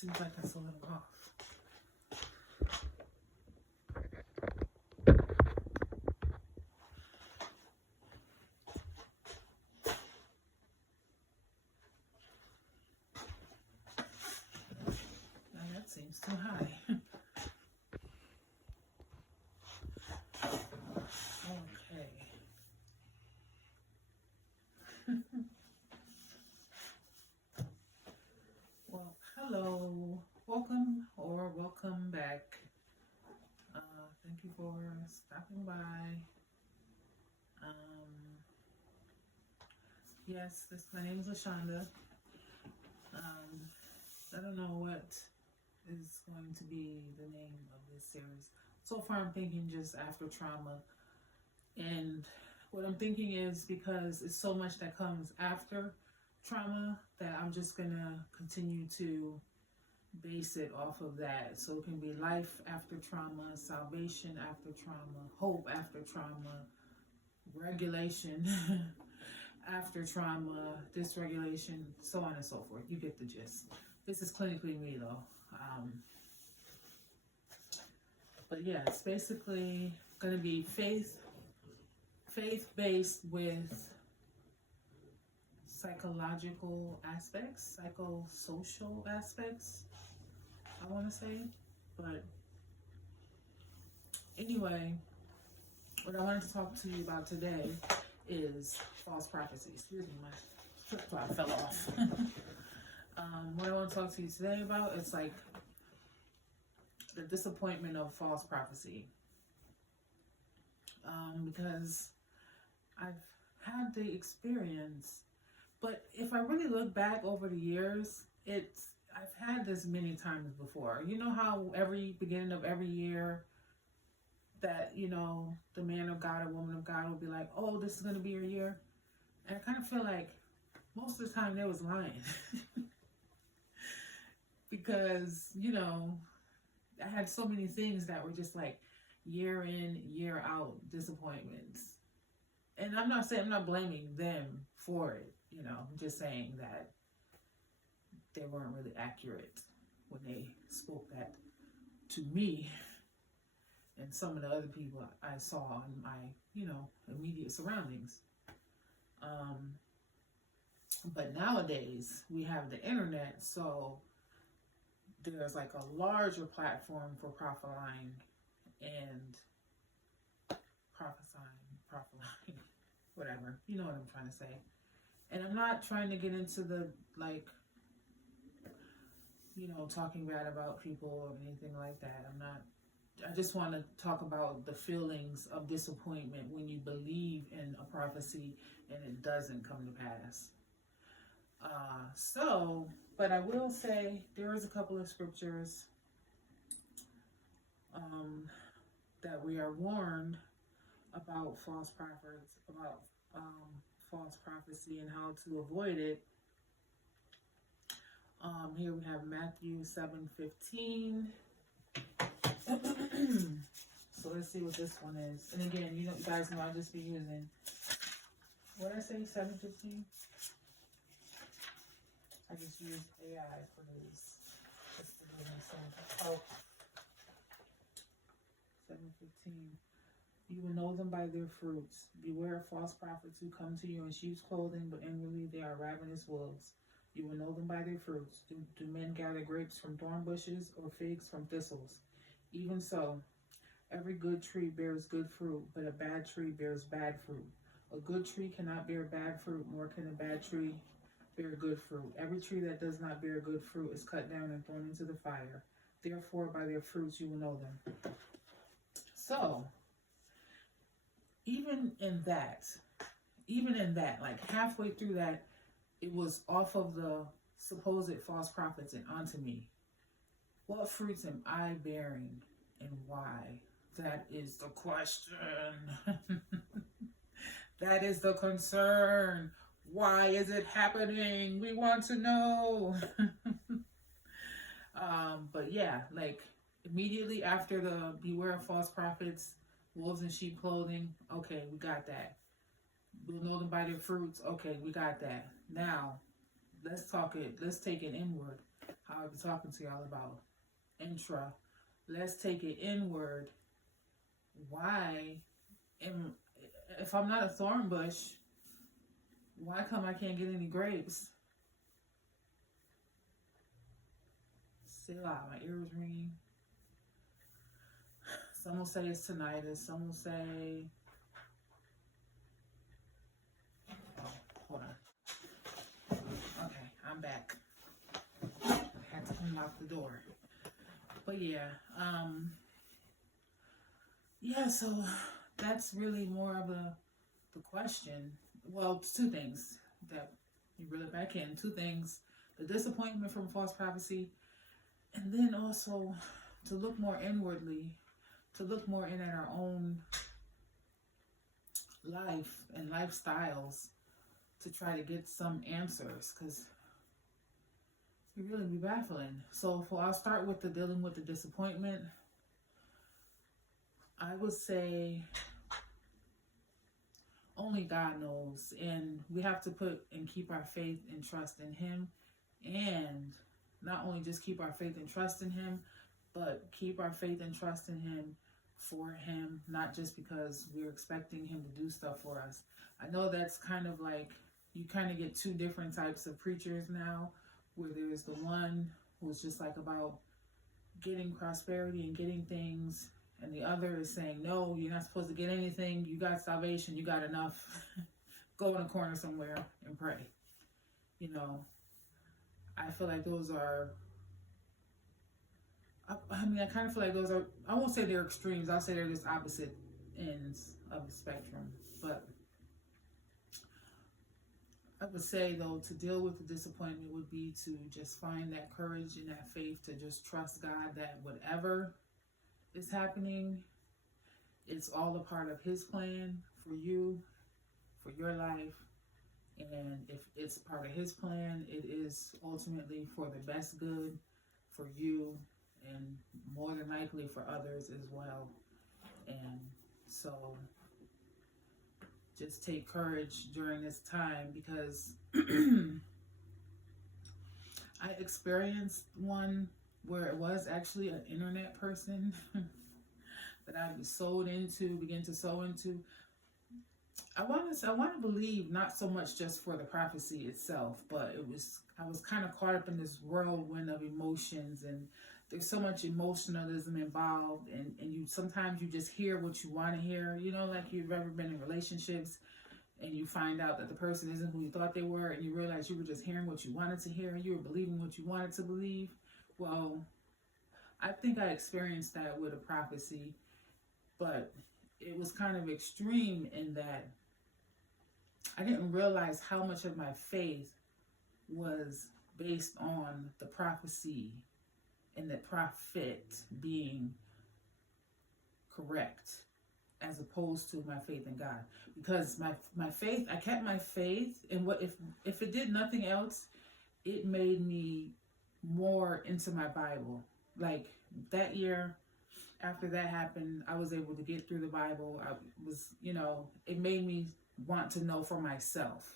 Seems like that's a little off. Now that seems too high. Okay. Well, hello. Welcome back. Thank you for stopping by. Yes, my name is LaShonda. I don't know what is going to be the name of this series. So far, I'm thinking just after trauma. And what I'm thinking is because it's so much that comes after trauma that I'm just going to continue to base it off of that. So it can be life after trauma, salvation after trauma, hope after trauma, regulation after trauma, dysregulation, so on and so forth. You get the gist. This is clinically me though. But yeah, it's basically going to be faith-based with psychological aspects, psychosocial aspects, I want to say. But anyway, what I wanted to talk to you about today is false prophecy. Excuse me, my flip-flop fell off. What I want to talk to you today about is like the disappointment of false prophecy. Because I've had the experience, but if I really look back over the years, I've had this many times before. You know how every beginning of every year that, you know, the man of God or woman of God will be like, oh, this is going to be your year. And I kind of feel like most of the time they was lying. Because, you know, I had so many things that were just like year in, year out disappointments. And I'm not blaming them for it, you know, I'm just saying that they weren't really accurate when they spoke that to me and some of the other people I saw in my, you know, immediate surroundings. But nowadays we have the internet, so there's like a larger platform for prophesying and whatever, you know what I'm trying to say. And I'm not trying to get into the, like, you know, talking bad about people or anything like that. I just want to talk about the feelings of disappointment when you believe in a prophecy and it doesn't come to pass. But I will say there is a couple of scriptures that we are warned about false prophets, about false prophecy and how to avoid it. Here we have Matthew 7:15. So let's see what this one is. And again, you guys know I'll just be using, what did I say, 7:15? I just used AI for these. Just to give me some help. 7:15. You will know them by their fruits. Beware of false prophets who come to you in sheep's clothing, but inwardly they are ravenous wolves. You will know them by their fruits. Do men gather grapes from thorn bushes or figs from thistles? Even so, every good tree bears good fruit, but a bad tree bears bad fruit. A good tree cannot bear bad fruit, nor can a bad tree bear good fruit. Every tree that does not bear good fruit is cut down and thrown into the fire. Therefore, by their fruits you will know them. So, even in that, like halfway through that, it was off of the supposed false prophets and onto me. What fruits am I bearing and why? That is the question. That is the concern. Why is it happening? We want to know. But yeah, like immediately after the beware of false prophets, wolves in sheep clothing, okay, we got that. We'll know them by their fruits, okay, we got that. Now, let's take it inward. how I've been talking to y'all about intra. Let's take it inward. Why am, if I'm not a thorn bush, why come I can't get any grapes? Selah, my ears ringing. Some will say it's tinnitus. Some will say, oh, hold on. Okay, I'm back. I had to unlock the door. But yeah, so that's really more of the question. Well, it's two things that you reel it back in. Two things: the disappointment from false prophecy, and then also to look more inwardly, to look more in at our own life and lifestyles to try to get some answers, because it really be baffling. So I'll start with the dealing with the disappointment. I would say only God knows, and we have to put and keep our faith and trust in Him, and not only just keep our faith and trust in Him, but keep our faith and trust in Him for Him, not just because we're expecting Him to do stuff for us. I know that's kind of like, you kind of get two different types of preachers now, where there's the one who's just like about getting prosperity and getting things, and the other is saying, no, you're not supposed to get anything. You got salvation. You got enough. Go in a corner somewhere and pray. You know, I feel like those are, I mean, I kind of feel like those are, I won't say they're extremes. I'll say they're just opposite ends of the spectrum. But I would say, though, to deal with the disappointment would be to just find that courage and that faith to just trust God that whatever is happening, it's all a part of His plan for you, for your life. And if it's part of His plan, it is ultimately for the best good for you, and more than likely for others as well. And so just take courage during this time, because I experienced one where it was actually an internet person that I began to sow into. I want to believe not so much just for the prophecy itself, but I was kind of caught up in this whirlwind of emotions, and there's so much emotionalism involved, and sometimes you just hear what you want to hear. You know, like you've ever been in relationships and you find out that the person isn't who you thought they were, and you realize you were just hearing what you wanted to hear, and you were believing what you wanted to believe. Well, I think I experienced that with a prophecy, but it was kind of extreme in that I didn't realize how much of my faith was based on the prophecy and the prophet being correct, as opposed to my faith in God. Because my faith, I kept my faith, and what if it did nothing else, it made me more into my Bible. Like that year, after that happened, I was able to get through the Bible. I was, it made me want to know for myself.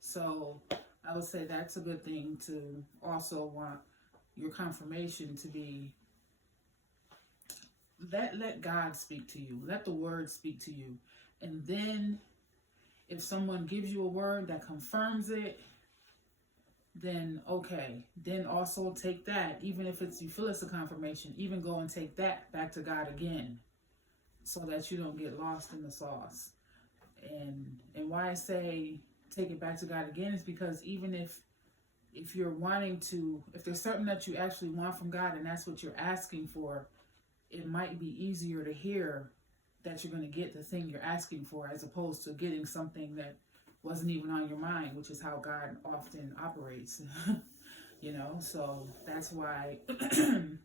So I would say that's a good thing, to also want your confirmation to be, let God speak to you. Let the word speak to you. And then if someone gives you a word that confirms it, then okay. Then also take that, even if you feel it's a confirmation, even go and take that back to God again, so that you don't get lost in the sauce. And why I say take it back to God again is because even if you're wanting to, if there's something that you actually want from God and that's what you're asking for, it might be easier to hear that you're going to get the thing you're asking for, as opposed to getting something that wasn't even on your mind, which is how God often operates. So that's why if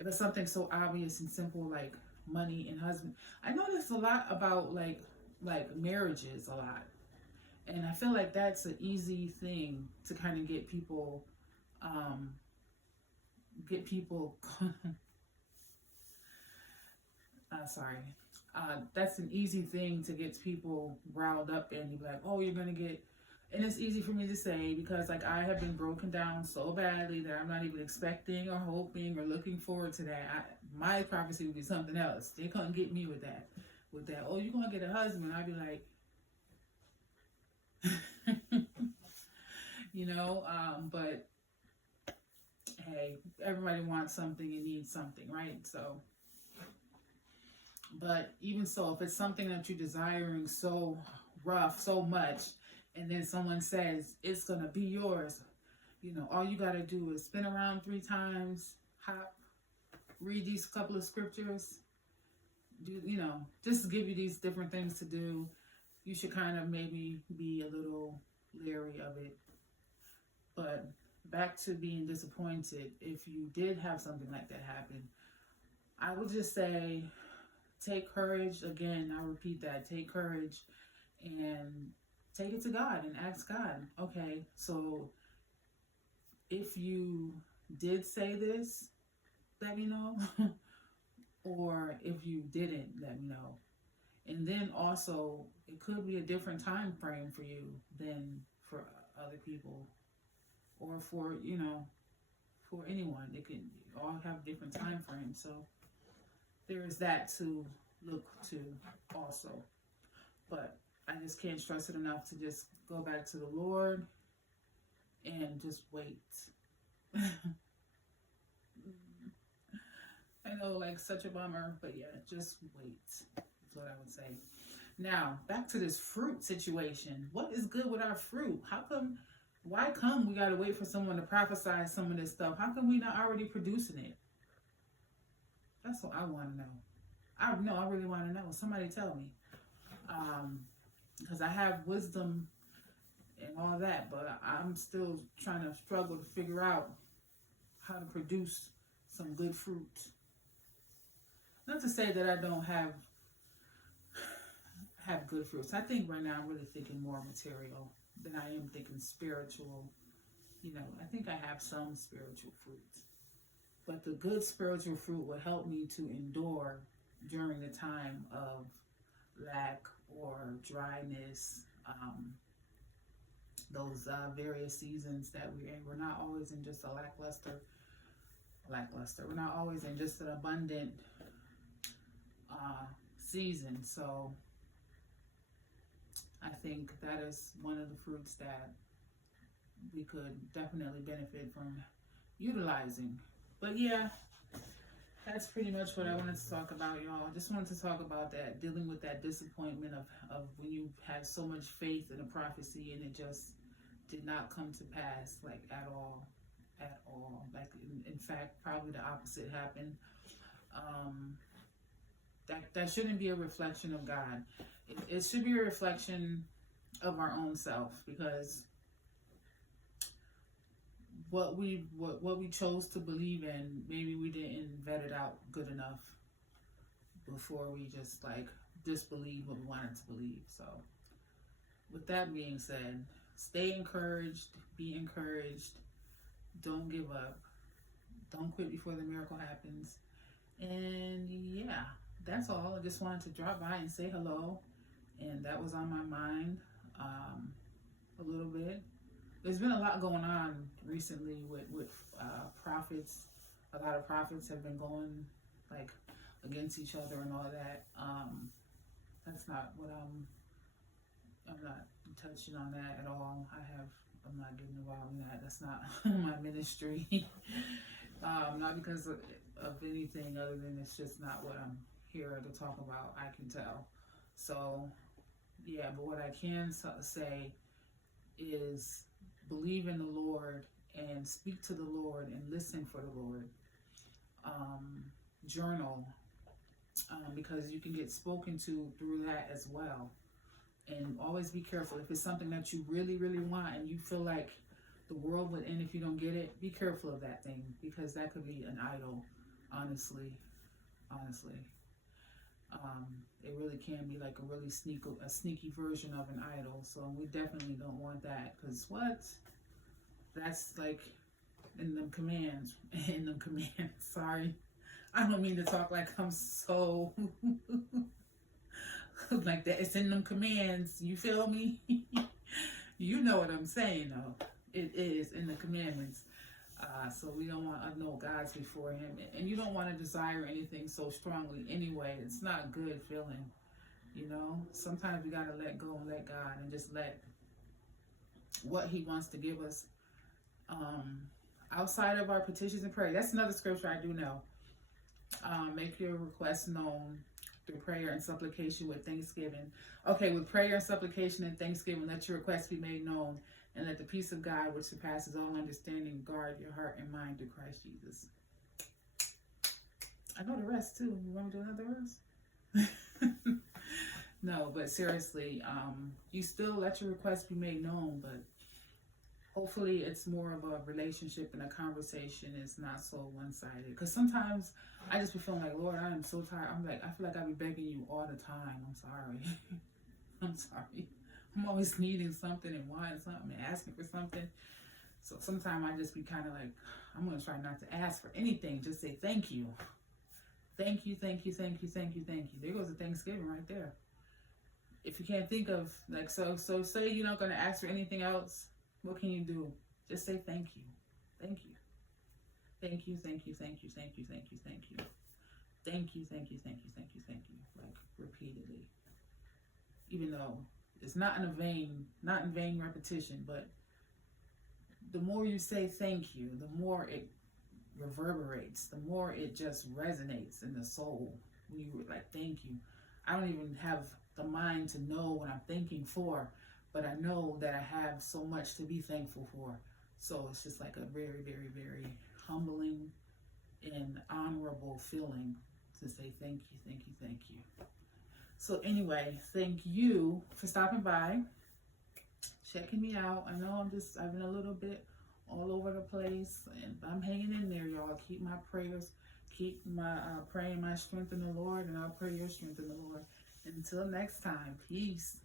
it's something so obvious and simple like money and husband, I notice a lot about like marriages a lot. And I feel like that's an easy thing to kind of get people that's an easy thing to get people riled up, and you're like, oh, you're going to get And it's easy for me to say because like I have been broken down so badly that I'm not even expecting or hoping or looking forward to that. My prophecy would be something else. They couldn't get me with that. With that, oh, you're gonna get a husband. I'd be like, but hey, everybody wants something and needs something, right? So, but even so, if it's something that you're desiring so rough, so much, and then someone says it's gonna be yours, all you gotta do is spin around 3 times, hop, read these couple of scriptures, just give you these different things to do. You should kind of maybe be a little leery of it. But back to being disappointed, if you did have something like that happen, I would just say take courage. Again, I repeat that, take courage and take it to God and ask God, okay, so if you did say this, let me know. Or if you didn't, let me know. And then also, it could be a different time frame for you than for other people, or for for anyone. They can all have different time frames. So there is that to look to also. But I just can't stress it enough to just go back to the Lord and just wait. I know, like, such a bummer, but yeah, just wait is what I would say. Now, back to this fruit situation. What is good with our fruit? Why come we got to wait for someone to prophesy some of this stuff? How come we not already producing it? That's what I want to know. I really want to know. Somebody tell me. Because I have wisdom and all that, but I'm still trying to struggle to figure out how to produce some good fruit. Not to say that I don't have good fruits. I think right now I'm really thinking more material than I am thinking spiritual. I think I have some spiritual fruits. But the good spiritual fruit will help me to endure during the time of lack or dryness, those various seasons that we're in. We're not always in just a lackluster. We're not always in just an abundant season. So I think that is one of the fruits that we could definitely benefit from utilizing. But yeah, that's pretty much what I wanted to talk about, y'all. I just wanted to talk about that, dealing with that disappointment of when you had so much faith in a prophecy and it just did not come to pass, like, at all. Like, in fact, probably the opposite happened. That shouldn't be a reflection of God. It should be a reflection of our own self, because what we chose to believe in, maybe we didn't vet it out good enough before we just disbelieve what we wanted to believe. So with that being said, stay encouraged, be encouraged, don't give up, don't quit before the miracle happens. And yeah, that's all. I just wanted to drop by and say hello, and that was on my mind a little bit. There's been a lot going on recently with prophets. A lot of prophets have been going against each other and all that. That's not what I'm not touching on that at all. I'm not getting involved in that. That's not my ministry. Not because of anything other than it's just not what I'm here to talk about. I can tell. So yeah, but what I can say is believe in the Lord and speak to the Lord and listen for the Lord. Journal, because you can get spoken to through that as well. And always be careful. If it's something that you really, really want and you feel like the world would end if you don't get it, be careful of that thing, because that could be an idol, honestly. It really can be like a really sneaky version of an idol. So we definitely don't want that, because that's like in them commands. Sorry, I don't mean to talk like I'm so like that. It's in them commands. You feel me? You know what I'm saying, though. It is in the commandments. So we don't want to know God's before Him. And you don't want to desire anything so strongly anyway. It's not a good feeling, you know. Sometimes we got to let go and let God and just let what He wants to give us outside of our petitions and prayer. That's another scripture I do know. Make your requests known through prayer and supplication with thanksgiving. Okay, with prayer and supplication and thanksgiving, let your requests be made known, and let the peace of God, which surpasses all understanding, guard your heart and mind through Christ Jesus. I know the rest too. You want me to do another verse? No, but seriously, you still let your requests be made known, but hopefully it's more of a relationship and a conversation. It's not so one-sided. Because sometimes I just be feeling like, Lord, I am so tired. I feel like I be begging you all the time. I'm sorry. I'm sorry. I'm always needing something and wanting something and asking for something. So sometimes I just be kind of like, I'm going to try not to ask for anything. Just say thank you. Thank you, thank you, thank you, thank you, thank you. There goes the Thanksgiving right there. If you can't think of, like, so say you're not going to ask for anything else, what can you do? Just say thank you. Thank you. Thank you, thank you, thank you, thank you, thank you, thank you. Thank you, thank you, thank you, thank you, thank you. Like, repeatedly. Even though it's not in vain repetition, but the more you say thank you, the more it reverberates, the more it just resonates in the soul. When you like, thank you. I don't even have the mind to know what I'm thanking for, but I know that I have so much to be thankful for. So it's just like a very, very, very humbling and honorable feeling to say thank you, thank you, thank you. So anyway, thank you for stopping by, checking me out. I know I've been a little bit all over the place, and I'm hanging in there, y'all. Keep my prayers, keep my praying my strength in the Lord, and I'll pray your strength in the Lord. Until next time, peace.